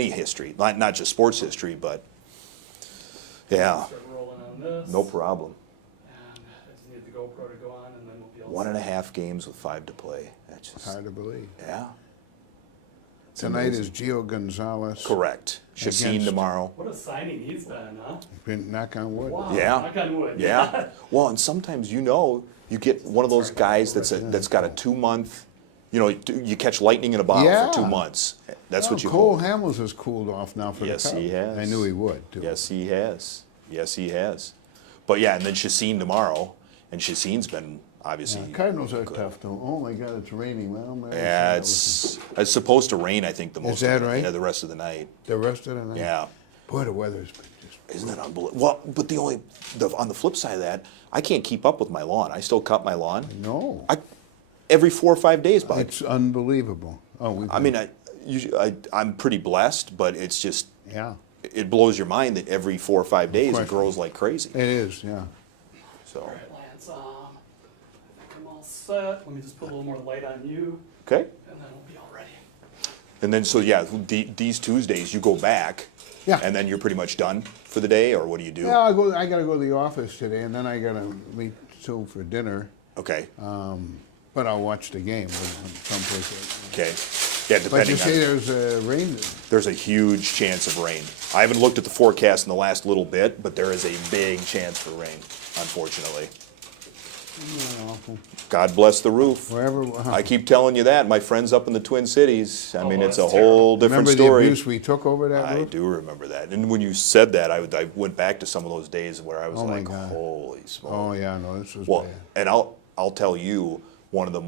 any history, not just sports history, but yeah, Start rolling on this. no problem. And I just need the GoPro to go on, and then we'll be all 1.5 games with 5 to play. That's just, Hard to believe. yeah. It's Tonight amazing. is Gio Gonzalez. Correct. Chassin Against- tomorrow. What a signing he's been, huh? Been knock on wood. Wow. Yeah. Knock on wood. Yeah. Well, and sometimes you get one of those guys that's got a 2-month, you catch lightning in a bottle Yeah. for 2 months. That's what you Cole hope. Hamels has cooled off now for Yes, the Cubs. he has. I knew he would, too. Yes, he has. Yes, he has. But yeah, and then Chassin tomorrow, and Chassin's been obviously. Yeah, Cardinals are tough, though. Oh, my God, it's raining. Well, man, Yeah, it's supposed to rain. I think the most. that of the, right? Yeah, the rest of the night. The rest of the night? Yeah. Boy, the weather's been just... Isn't that unbelievable? Well, but on the flip side of that, I can't keep up with my lawn. I still cut my lawn. No. Every 4 or 5 days, Bud. It's unbelievable. Oh, I mean, I'm pretty blessed, but it's just, Yeah, it blows your mind that every 4 or 5 days it question. grows like crazy. it is, yeah. So, All right, Lance. I think I'm all set. Let me just put a little more light on you, okay. and then we'll be all ready. And then, so yeah, these Tuesdays you go back, Yeah. and then you're pretty much done for the day, or what do you do? Yeah, I got to go to the office today, and then I got to meet Sue for dinner. Okay, But I'll watch the game someplace. okay. Yeah, But you depending say on, there's rain. there's a huge chance of rain. I haven't looked at the forecast in the last little bit, but there is a big chance for rain, unfortunately. Awful. God bless the roof. Wherever. I keep telling you that. My friends up in the Twin Cities, I mean, Oh, it's a that's whole different Remember story. the abuse we took over that I roof? do remember that. And when you said that, I went back to some of those days where I was Oh, my like, God. holy smoke. Oh yeah, no, this was Well, bad. and I'll tell you, one of the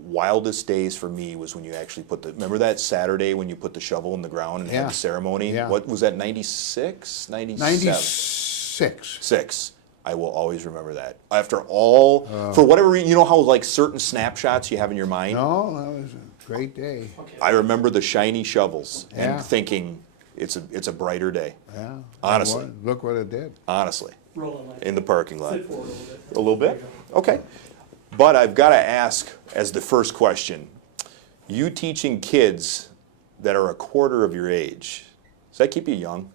wildest days for me was when you actually remember that Saturday when you put the shovel in the ground and Yeah. had the ceremony? Yeah. What was that, 96, 97? 96. 6. I will always remember that. After all, for whatever reason, you know how like certain snapshots you have in your mind? No, that was a great day. Okay. I remember the shiny shovels Yeah. and thinking it's a brighter day. Yeah. Honestly. Look what it did. Honestly, Rolling light. in the parking lot. Sit forward a little bit. A little bit? Okay. But I've got to ask as the first question, you teaching kids that are a quarter of your age, does that keep you young?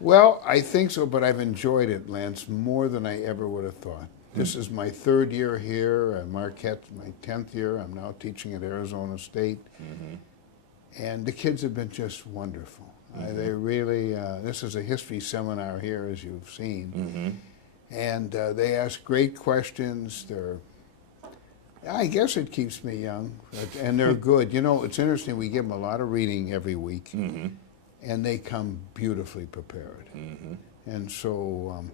Well, I think so, but I've enjoyed it, Lance, more than I ever would have thought. This is my 3rd year here at Marquette, my 10th year. I'm now teaching at Arizona State. And the kids have been just wonderful. They really, this is a history seminar here, as you've seen. And they ask great questions. I guess it keeps me young, and they're good. You know, it's interesting, we give them a lot of reading every week. And they come beautifully prepared. And so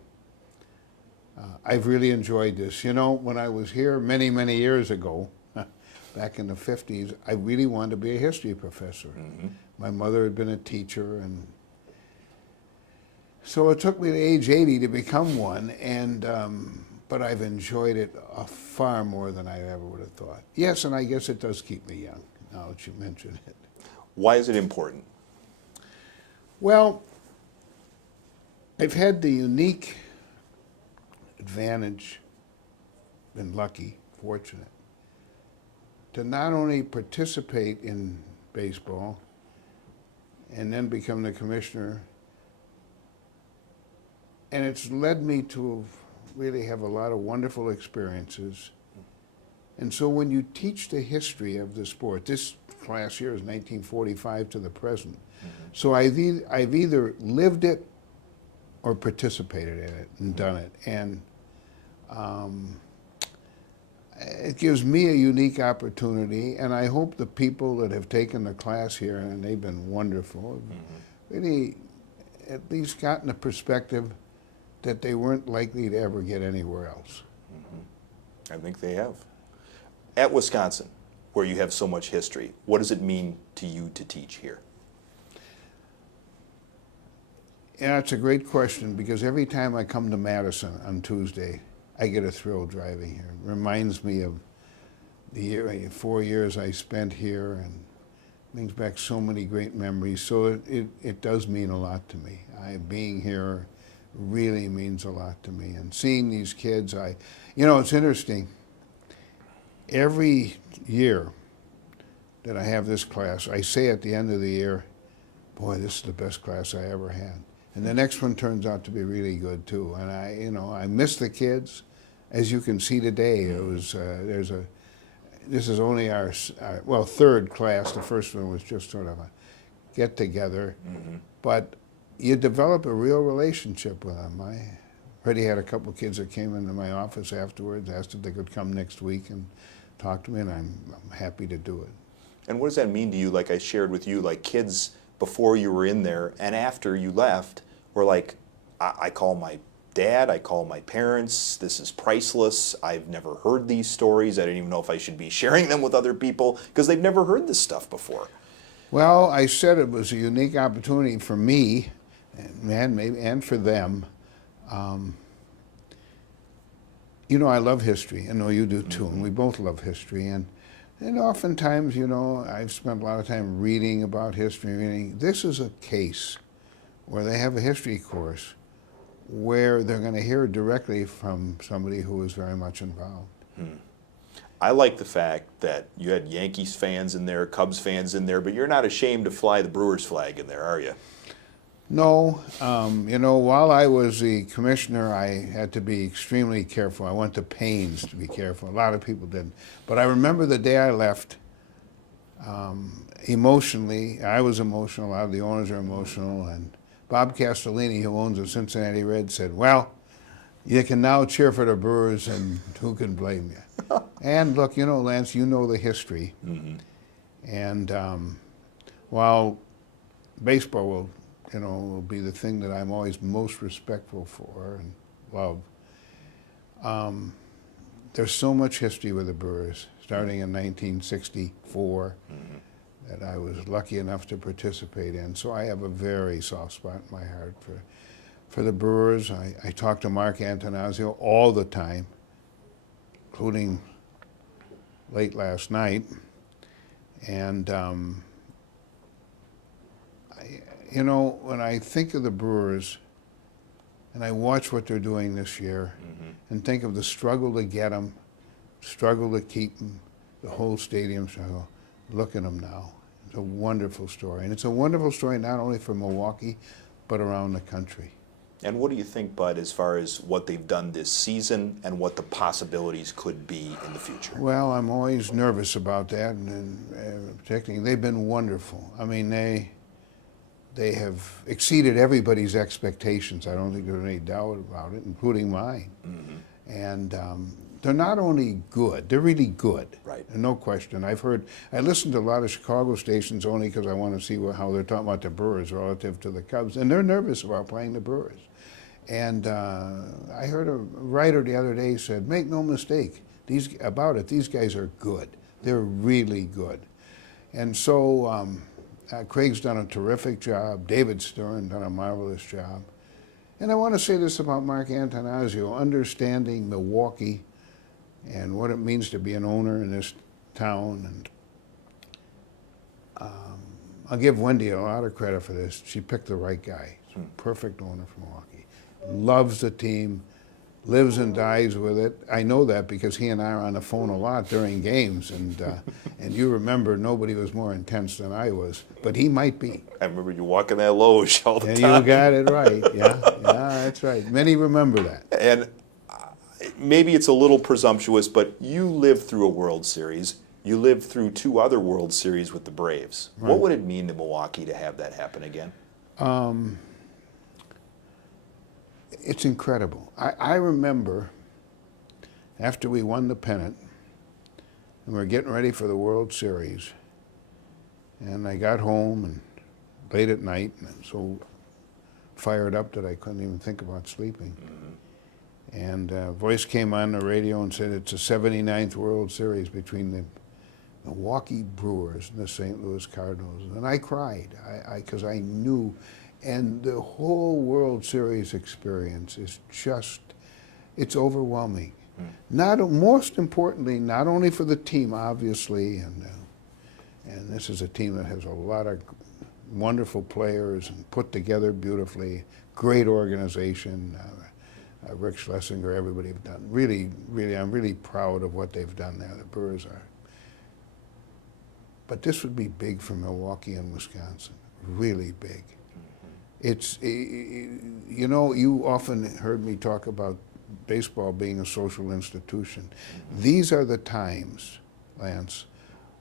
I've really enjoyed this. You know, when I was here many, many years ago, back in the 50s, I really wanted to be a history professor. My mother had been a teacher, and so it took me to age 80 to become one, and but I've enjoyed it far more than I ever would have thought. Yes, and I guess it does keep me young, now that you mention it. Why is it important? Well, I've had the unique advantage, been lucky, fortunate, to not only participate in baseball and then become the commissioner, and it's led me to really have a lot of wonderful experiences. And so when you teach the history of the sport, this class here is 1945 to the present. So I've either lived it or participated in it and done it. And it gives me a unique opportunity, and I hope the people that have taken the class here, and they've been wonderful, really at least gotten a perspective that they weren't likely to ever get anywhere else. I think they have. At Wisconsin, where you have so much history, what does it mean to you to teach here? Yeah, it's a great question, because every time I come to Madison on Tuesday, I get a thrill driving here. It reminds me of the 4 years I spent here, and brings back so many great memories. So it does mean a lot to me. Being here really means a lot to me. And seeing these kids, you know, it's interesting. Every year that I have this class, I say at the end of the year, boy, this is the best class I ever had. And the next one turns out to be really good too. And I miss the kids. As you can see today, it was, this is only our third class. The first one was just sort of a get together. But you develop a real relationship with them. I already had a couple of kids that came into my office afterwards, asked if they could come next week and talk to me, and I'm happy to do it. And what does that mean to you? Like I shared with you, like kids before you were in there and after you left were like, I call my dad, I call my parents, this is priceless, I've never heard these stories, I didn't even know if I should be sharing them with other people, because they've never heard this stuff before. Well, I said it was a unique opportunity for me, and for them. You know, I love history. I know you do too, and we both love history. And oftentimes, you know, I've spent a lot of time reading about history. This is a case where they have a history course where they're going to hear directly from somebody who is very much involved. I like the fact that you had Yankees fans in there, Cubs fans in there, but you're not ashamed to fly the Brewers flag in there, are you? No, you know, while I was the commissioner, I had to be extremely careful. I went to pains to be careful. A lot of people didn't. But I remember the day I left, emotionally, I was emotional, a lot of the owners are emotional, and Bob Castellini, who owns the Cincinnati Reds, said, well, you can now cheer for the Brewers, and who can blame you? And look, you know, Lance, you know the history. And while baseball will, you know, will be the thing that I'm always most respectful for and love, there's so much history with the Brewers, starting in 1964, that I was lucky enough to participate in. So I have a very soft spot in my heart for the Brewers. I talk to Mark Antonazio all the time, including late last night. And, you know, when I think of the Brewers and I watch what they're doing this year and think of the struggle to get them, struggle to keep them, the whole stadium struggle, look at them now. It's a wonderful story. And it's a wonderful story not only for Milwaukee, but around the country. And what do you think, Bud, as far as what they've done this season and what the possibilities could be in the future? Well, I'm always nervous about that, and particularly they've been wonderful. I mean, they have exceeded everybody's expectations. I don't think there's any doubt about it, including mine. And they're not only good, they're really good. Right. No question. I listened to a lot of Chicago stations only because I want to see how they're talking about the Brewers relative to the Cubs, and they're nervous about playing the Brewers. And I heard a writer the other day said, make no mistake, these guys are good. They're really good. And so Craig's done a terrific job. David Stern done a marvelous job. And I want to say this about Mark Antonazio, understanding Milwaukee and what it means to be an owner in this town. And I'll give Wendy a lot of credit for this. She picked the right guy. Perfect owner for Milwaukee. Loves the team, lives and dies with it. I know that because he and I are on the phone a lot during games, and you remember nobody was more intense than I was, but he might be. I remember you walking that loge all the And time. you got it right. Yeah, that's right. Many remember that. And maybe it's a little presumptuous, but you lived through a World Series. You lived through 2 other World Series with the Braves. Right. What would it mean to Milwaukee to have that happen again? It's incredible. I remember after we won the pennant, and we were getting ready for the World Series, and I got home and late at night, and so fired up that I couldn't even think about sleeping. And a voice came on the radio and said it's the 79th World Series between the Milwaukee Brewers and the St. Louis Cardinals. And I cried, because I knew. And the whole World Series experience is just, it's overwhelming. Most importantly, not only for the team, obviously, and this is a team that has a lot of wonderful players and put together beautifully, great organization. Rick Schlesinger, everybody have done. Really, I'm really proud of what they've done there, the Brewers are. But this would be big for Milwaukee and Wisconsin. really big. It's, you know, you often heard me talk about baseball being a social institution. These are the times, Lance,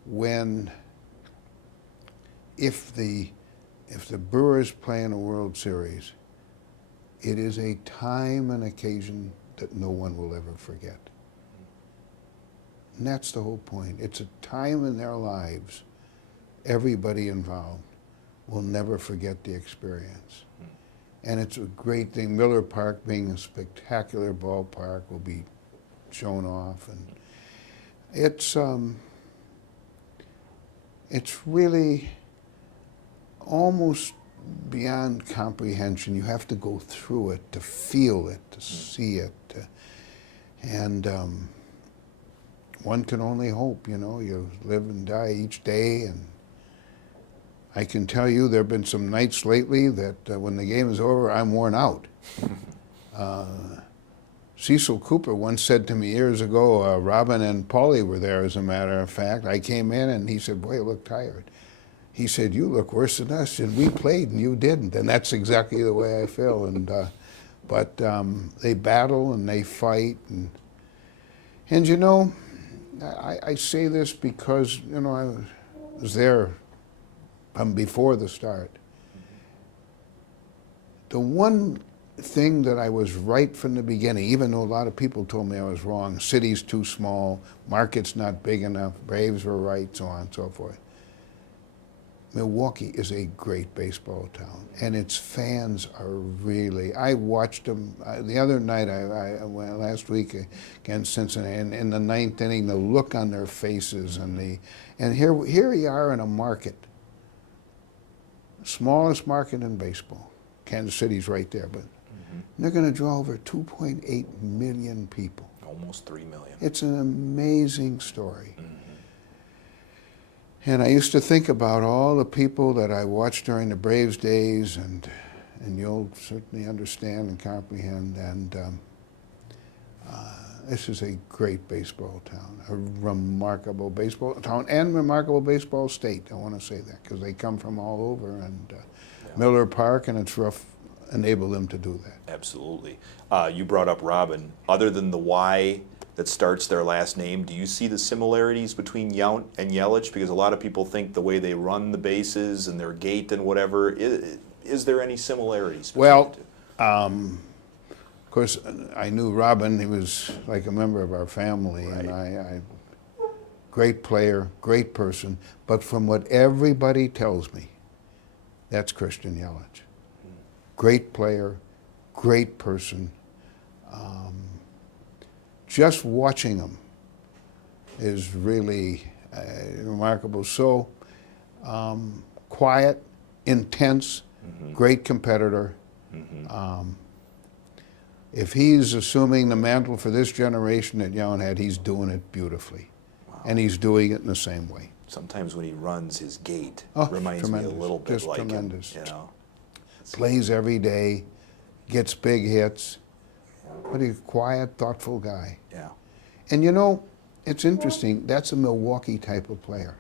when if the Brewers play in a World Series, it is a time and occasion that no one will ever forget. And that's the whole point. It's a time in their lives, everybody involved will never forget the experience. And it's a great thing. Miller Park being a spectacular ballpark will be shown off. And it's really almost beyond comprehension. You have to go through it to feel it, to see it. And one can only hope, you know, you live and die each day. And I can tell you there have been some nights lately that when the game is over, I'm worn out. Cecil Cooper once said to me years ago, Robin and Paulie were there, as a matter of fact. I came in and he said, boy, you look tired. He said, you look worse than us, and we played and you didn't. And that's exactly the way I feel. And but they battle and they fight. And you know, I say this because, you know, I was there before the start. The one thing that I was right from the beginning, even though a lot of people told me I was wrong, city's too small, market's not big enough, Braves were right, so on and so forth. Milwaukee is a great baseball town, and its fans are really, I watched them the other night, I went last week against Cincinnati, and in the ninth inning, the look on their faces, and here we are in a market, smallest market in baseball. Kansas City's right there, but they're going to draw over 2.8 million people. Almost 3 million. It's an amazing story. And I used to think about all the people that I watched during the Braves days, and you'll certainly understand and comprehend. And this is a great baseball town, a remarkable baseball town, and remarkable baseball state. I want to say that because they come from all over, and Miller Park and its rough enable them to do that. Absolutely. You brought up Robin. Other than the Y that starts their last name, do you see the similarities between Yount and Yelich? Because a lot of people think the way they run the bases and their gait and whatever, is there any similarities between Well, the two? of course, I knew Robin. He was like a member of our family, Right. and I great player, great person. But from what everybody tells me, that's Christian Yelich. Great player, great person. Just watching him is really remarkable. So quiet, intense, great competitor. If he's assuming the mantle for this generation that Yount had, he's doing it beautifully. Wow. And he's doing it in the same way. Sometimes when he runs, his gait Oh, reminds me a tremendous. little bit Just like tremendous. him. You know? Plays every day, gets big hits, but he's a quiet, thoughtful guy. Yeah. And you know, it's interesting, that's a Milwaukee type of player.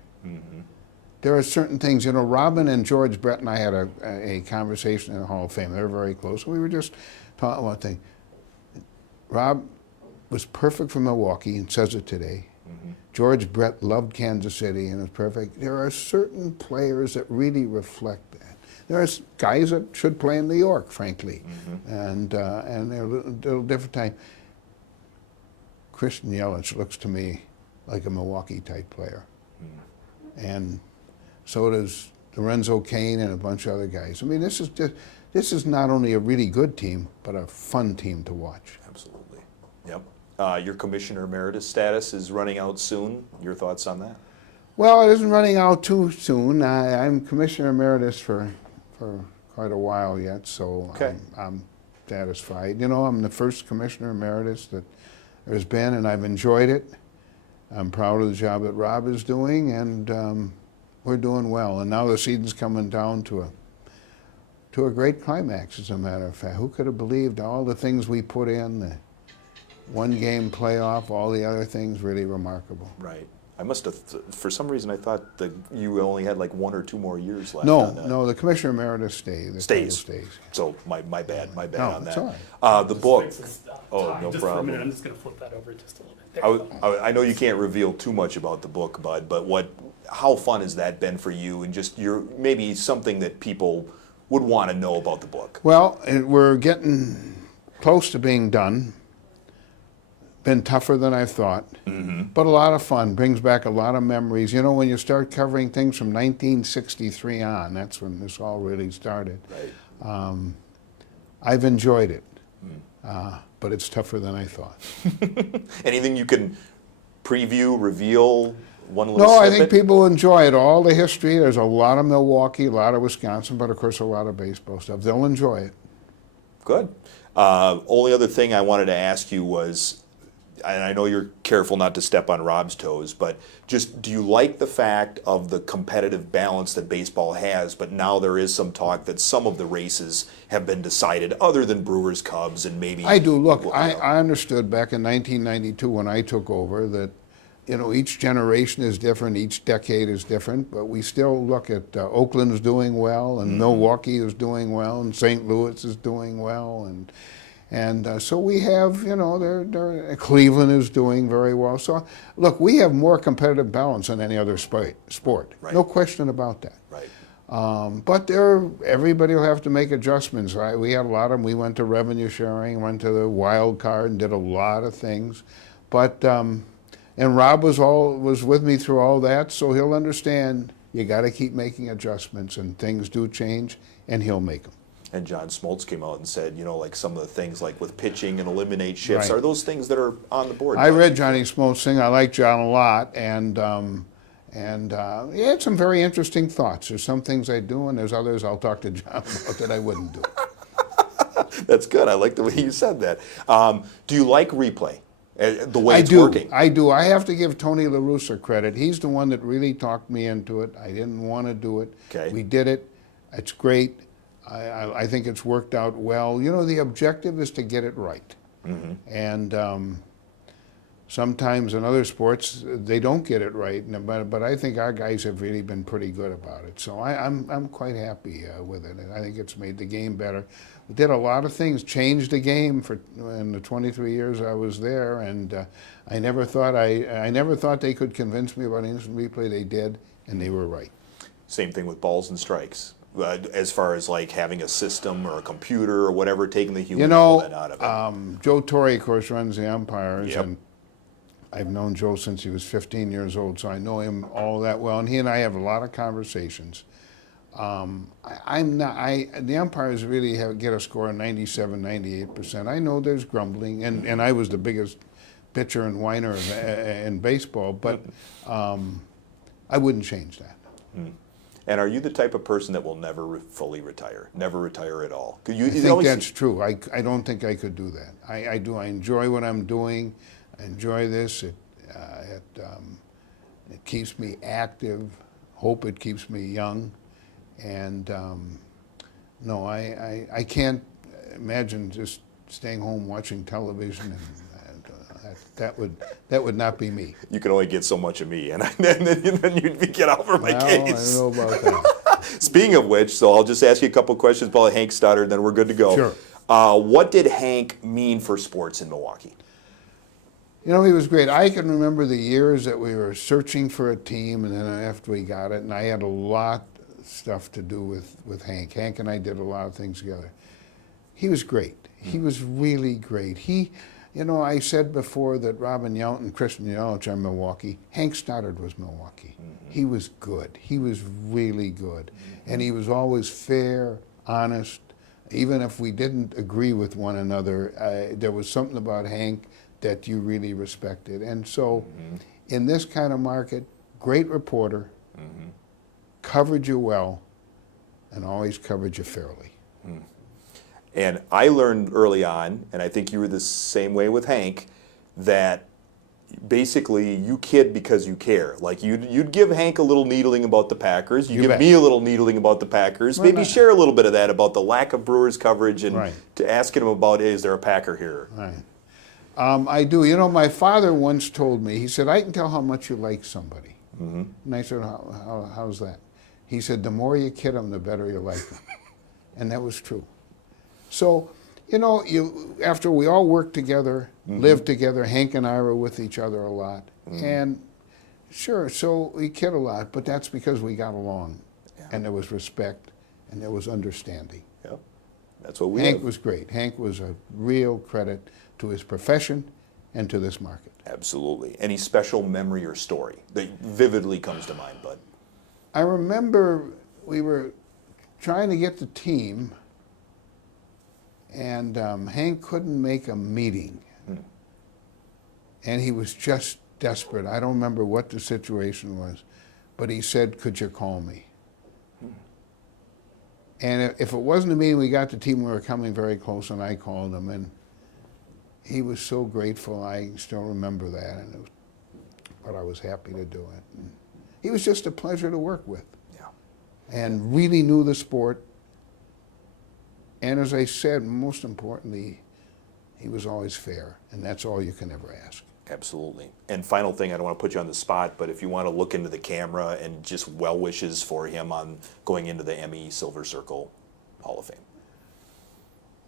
There are certain things, you know, Robin and George Brett and I had a conversation in the Hall of Fame. They're very close. We were just talking about things. Rob was perfect for Milwaukee and says it today. George Brett loved Kansas City and was perfect. There are certain players that really reflect that. There are guys that should play in New York, frankly, and they're a little different time. Christian Yelich looks to me like a Milwaukee type player, and so does Lorenzo Cain and a bunch of other guys. I mean, this is not only a really good team, but a fun team to watch. Absolutely. Yep. Your commissioner emeritus status is running out soon. Your thoughts on that? Well, it isn't running out too soon. I'm commissioner emeritus for quite a while yet, so Okay. I'm satisfied. You know, I'm the first commissioner emeritus that there's been, and I've enjoyed it. I'm proud of the job that Rob is doing, and we're doing well. And now the season's coming down to a great climax, as a matter of fact. Who could have believed all the things we put in, the one-game playoff, all the other things, really remarkable. Right. I must have, for some reason, I thought that you only had like 1 or 2 more years left. No, on that. no, the commissioner emeritus Stays. stays. So my bad No, on it's that. all right. The Just book. fix this, Oh, tie no just for a problem. minute. I'm just going to flip that over just a little bit. There we go. I know you can't reveal too much about the book, Bud, but how fun has that been for you, and just maybe something that people would want to know about the book? Well, we're getting close to being done. Been tougher than I thought, but a lot of fun. Brings back a lot of memories. You know, when you start covering things from 1963 on, that's when this all really started. Right. I've enjoyed it, but it's tougher than I thought. Anything you can preview, reveal, one little No, I snippet? think people enjoy it. All the history. There's a lot of Milwaukee, a lot of Wisconsin, but of course a lot of baseball stuff. They'll enjoy it. Good. Only other thing I wanted to ask you was, and I know you're careful not to step on Rob's toes, but just do you like the fact of the competitive balance that baseball has, but now there is some talk that some of the races have been decided other than Brewers, Cubs, and maybe... I do. Look, well, I understood back in 1992 when I took over that, you know, each generation is different, each decade is different, but we still look at Oakland is doing well, and Milwaukee is doing well, and St. Louis is doing well, and so we have, you know, Cleveland is doing very well. So, look, we have more competitive balance than any other sport. Right. No question about that. Right. But everybody will have to make adjustments. Right? We had a lot of them. We went to revenue sharing, went to the wild card, and did a lot of things. But and Rob was with me through all that, so he'll understand. You got to keep making adjustments, and things do change, and he'll make them. And John Smoltz came out and said, you know, like some of the things like with pitching and eliminate shifts, Right. are those things that are on the board? I read Johnny Smoltz thing. I like John a lot, and he had some very interesting thoughts. There's some things I do, and there's others I'll talk to John about that I wouldn't do. That's good. I like the way you said that. Do you like replay? The way it's I do. working? I do. I have to give Tony La Russa credit. He's the one that really talked me into it. I didn't want to do it. Okay. We did it. It's great. I think it's worked out well. You know, the objective is to get it right. And sometimes in other sports, they don't get it right. But I think our guys have really been pretty good about it. So I'm quite happy with it. And I think it's made the game better. We did a lot of things, changed the game in the 23 years I was there. And I never thought they could convince me about instant replay. They did, and they were right. Same thing with balls and strikes. As far as like having a system or a computer or whatever, taking the human element out of it. Joe Torre, of course, runs the umpires, Yep. and I've known Joe since he was 15 years old, so I know him all that well, and he and I have a lot of conversations. The umpires really get a score of 97, 98%. I know there's grumbling, and I was the biggest pitcher and whiner in baseball, but I wouldn't change that. And are you the type of person that will never fully retire, never retire at all? I think that's true. I don't think I could do that. I do. I enjoy what I'm doing. I enjoy this. It keeps me active. Hope it keeps me young. And no, I can't imagine just staying home watching television. And that would not be me. You can only get so much of me, and then you'd get out for my case. I don't know about that. Speaking of which, so I'll just ask you a couple questions about Hank Stoddard, then we're good to go. Sure. What did Hank mean for sports in Milwaukee? You know, he was great. I can remember the years that we were searching for a team, and then after we got it, and I had a lot of stuff to do with Hank. Hank and I did a lot of things together. He was great. He was really great. You know, I said before that Robin Yount and Christian Yelich are Milwaukee. Hank Stoddard was Milwaukee. He was good. He was really good. And he was always fair, honest. Even if we didn't agree with one another, there was something about Hank that you really respected. And so in this kind of market, great reporter, covered you well, and always covered you fairly. And I learned early on, and I think you were the same way with Hank, that basically you kid because you care. Like you'd give Hank a little needling about the Packers, you give bet. me a little needling about the Packers, Why maybe not? share a little bit of that about the lack of Brewers coverage and Right. to asking him about, hey, is there a Packer here? Right. I do. You know, my father once told me, he said, I can tell how much you like somebody. Mm-hmm. And I said, how's that? He said, the more you kid them, the better you like them. And that was true. So, you know, after we all worked together, lived together, Hank and I were with each other a lot. And sure, so we kid a lot, but that's because we got along. Yeah. And there was respect and there was understanding. Yep. That's what we Hank have. was great. Hank was a real credit to his profession and to this market. Absolutely. Any special memory or story that vividly comes to mind, Bud? I remember we were trying to get the team, and Hank couldn't make a meeting. And he was just desperate. I don't remember what the situation was, but he said, could you call me? And if it wasn't a meeting, we got the team, we were coming very close, and I called him, and he was so grateful. I still remember that, and but I was happy to do it. And he was just a pleasure to work with. Yeah. And really knew the sport. And as I said, most importantly, he was always fair, and that's all you can ever ask. Absolutely. And final thing, I don't want to put you on the spot, but if you want to look into the camera and just well wishes for him on going into the Emmy Silver Circle Hall of Fame.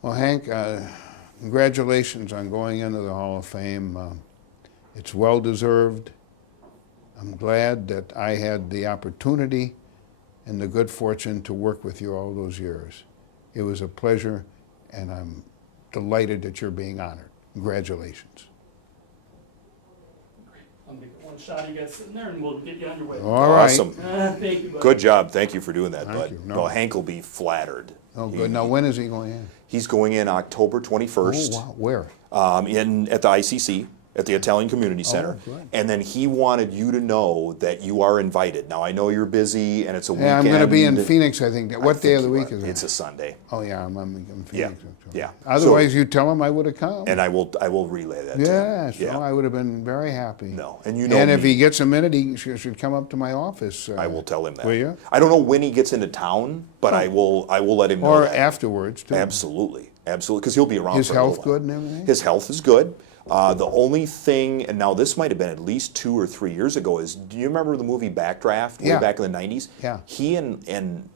Well, Hank, congratulations on going into the Hall of Fame. It's well deserved. I'm glad that I had the opportunity and the good fortune to work with you all those years. It was a pleasure, and I'm delighted that you're being honored. Congratulations. I'll make it one shot of you guys sitting there, and we'll get you on your way. All right. Awesome. Thank you, bud. Good job. Thank you for doing that, Thank Bud. you. No, No. Hank will be flattered. Oh, good. Now, when is he going in? He's going in October 21st. Oh, wow. Where? At the ICC, at the Italian Community Center. good. And then he wanted you to know that you are invited. Now, I know you're busy and it's a Yeah, weekend. I'm going to be in Phoenix, I think. I What day think of the you week are. is it? It's a Sunday. Oh, yeah, I'm in Yeah, Phoenix. yeah. Otherwise, you tell him I would have come. And I will relay that to him. Yes, Yeah. well, I would have been very happy. No, and you know And if me. he gets a minute, he should come up to my office. I will tell him that. Will you? I don't know when he gets into town, but I will let him know Or that. afterwards, too. Absolutely, absolutely, because he'll be around His for a little health while. good and everything? His health is good. The only thing, and now this might have been at least 2 or 3 years ago, is do you remember the movie Backdraft way Yeah. back in the 90s? Yeah. He and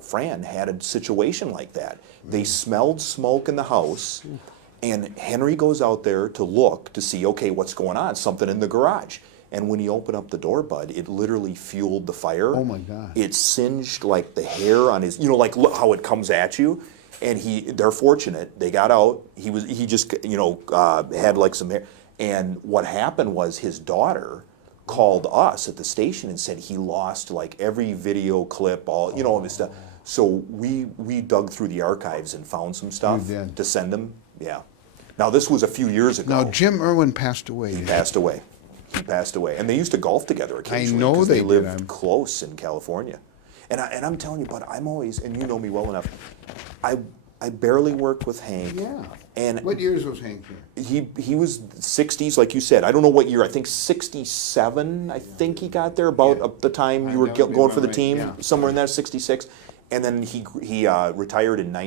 Fran had a situation like that. They smelled smoke in the house, and Henry goes out there to look to see, okay, what's going on? Something in the garage. And when he opened up the door, Bud, it literally fueled the fire. Oh, my God. It singed like the hair on his, like look how it comes at you. And they're fortunate. They got out. He just had like some hair. And what happened was his daughter called us at the station and said he lost like every video clip, all of his stuff. So we dug through the archives and found some stuff You did. to send him. Yeah. Now this was a few years ago. Now, Jim Irwin passed away. He passed away. He passed away. And they used to golf together occasionally. know 'cause they they did. lived I'm- close in California. And I'm telling you, but I'm always, and you know me well enough, I barely worked with Hank. Yeah. And What years was Hank here? he was 60s, like you said. I don't know what year. I think 67. I think he got there about Yeah. the time you were That would be going for the about team, right, yeah. somewhere in there, 66. And then he retired in 90.